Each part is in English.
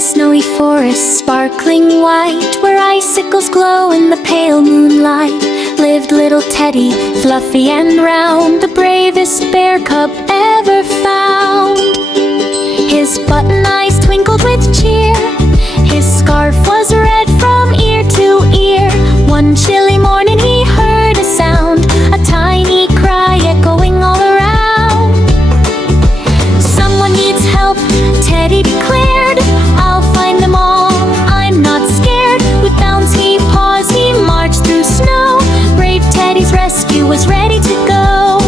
a snowy forest, sparkling white, where icicles glow in the pale moonlight, lived little Teddy, fluffy and round, the bravest bear cub ever found. His button eyes twinkled with cheer, his scarf was red from ear to ear. One chilly morning he heard a sound, a tiny cry echoing all around. Someone needs help, Teddy declared. I'll find them all, I'm not scared. With bouncy paws he marched through snow. Brave Teddy's rescue was ready to go.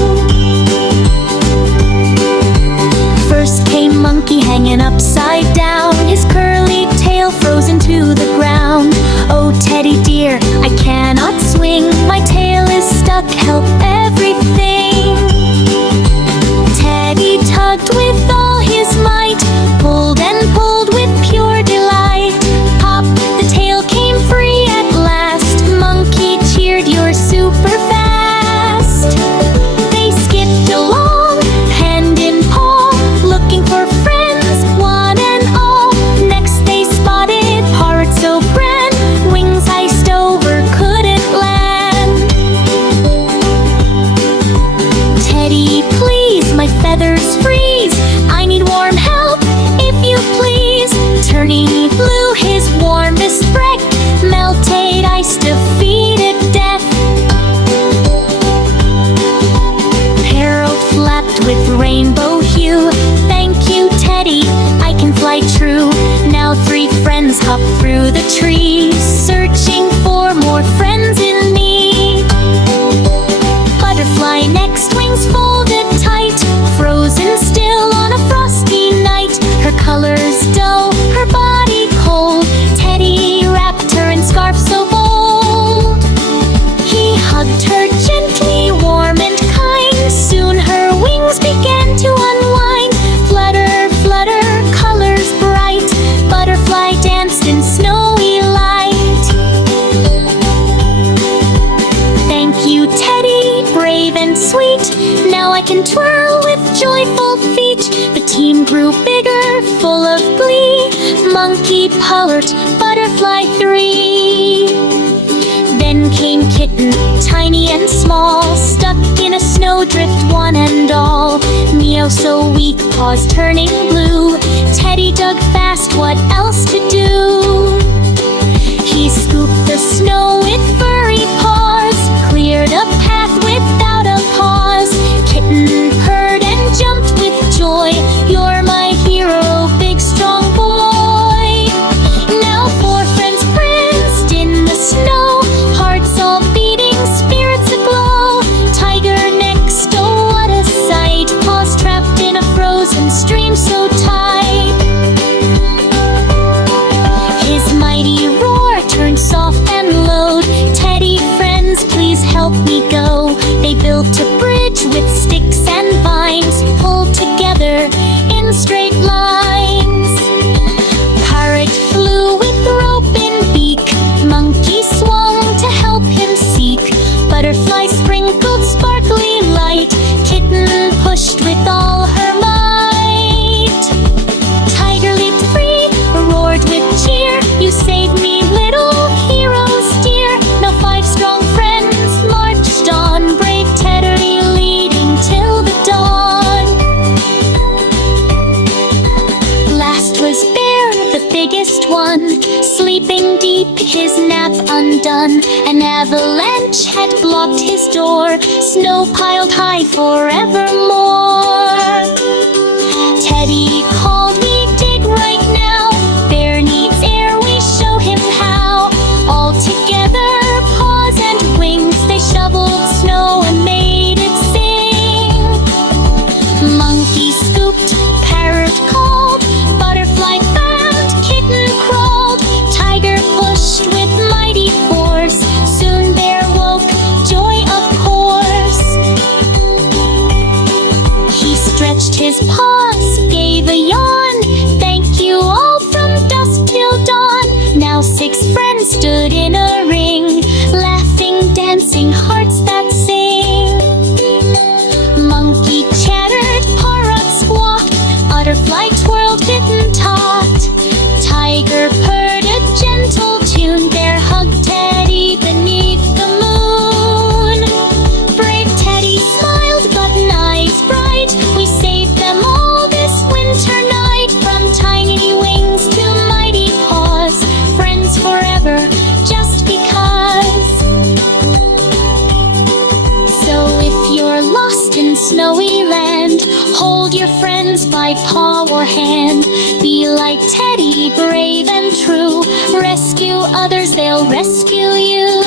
First came Monkey hanging upside down, his curly tail frozen to the ground. Oh Teddy dear, I cannot swing, my tail is stuck, help everything. Teddy tugged with all his might, pulled and pulled with pure delight. Pop, the tail came free at last. Monkey cheered, you're super fast. They skipped along, hand in paw, looking for friends, one and all. Next they spotted Parrot so grand, wings iced over, couldn't land. Teddy, please, my feathers freeze, I need warm help, if you please. Turning blue, his warmest breath, melted ice defeated death. Parrot flapped with rainbow hue, thank you Teddy, I can fly true. Now three friends hop through the trees, searching for more friends in need. Butterfly next, wings folded tight, frozen still on a frosty night. Her colors dull, her body cold, Teddy wrapped her in scarf so bold. He hugged her gently, warm and kind, soon her wings began to unwind. Flutter, flutter, colors bright, butterfly danced in snowy light. Thank you Teddy, brave and sweet, now I can twirl with joyful feet. The team grew bigger, full of glee, Monkey, Parrot, Butterfly three. Then came Kitten, tiny and small, stuck in a snowdrift one and all. Neo so weak, paws turning blue, Teddy dug fast, what else to do? He scooped the snow with furry paws, cleared a path without a pause. Kitten purred and jumped with joy, you're my hero, big strong boy. Now four friends pranced in the snow, hearts all beating, spirits aglow. Tiger next, oh what a sight, paws trapped in a frozen stream so tight. His mighty roar turned soft and low. Teddy friends, please help me go. They built a bridge with sticks and vines, pulled together in straight lines. Parrot flew with rope and beak, Monkey swung to help him seek. Butterfly sprinkled sparkly light, Kitten pushed with all her might. Tiger leaped free, roared with cheer, you saved me little heroes dear. Now five strong friends marched on, brave Teddy leading till the dawn. Last was Bear, the biggest one, sleeping deep, his nap undone. An avalanche had blocked his door, snow piled high forevermore. Teddy called, we dig right now, Bear needs air, we show him how. All together, paws and wings, they shoveled snow and made it sing. Monkey scooped, Parrot called, Butterfly found, Kitten crawled. Tiger pushed with mighty force, soon Bear woke, joy of course. He stretched his paws, gave a yawn, thank you all from dusk till dawn. Now six friends stood in a ring, laughing, dancing, hearts that sing. Monkey chattered, Parrot squawked, Butterfly twirled, Kitten talked. Tiger hands by paw or hand. Be like Teddy, brave and true. Rescue others, they'll rescue you.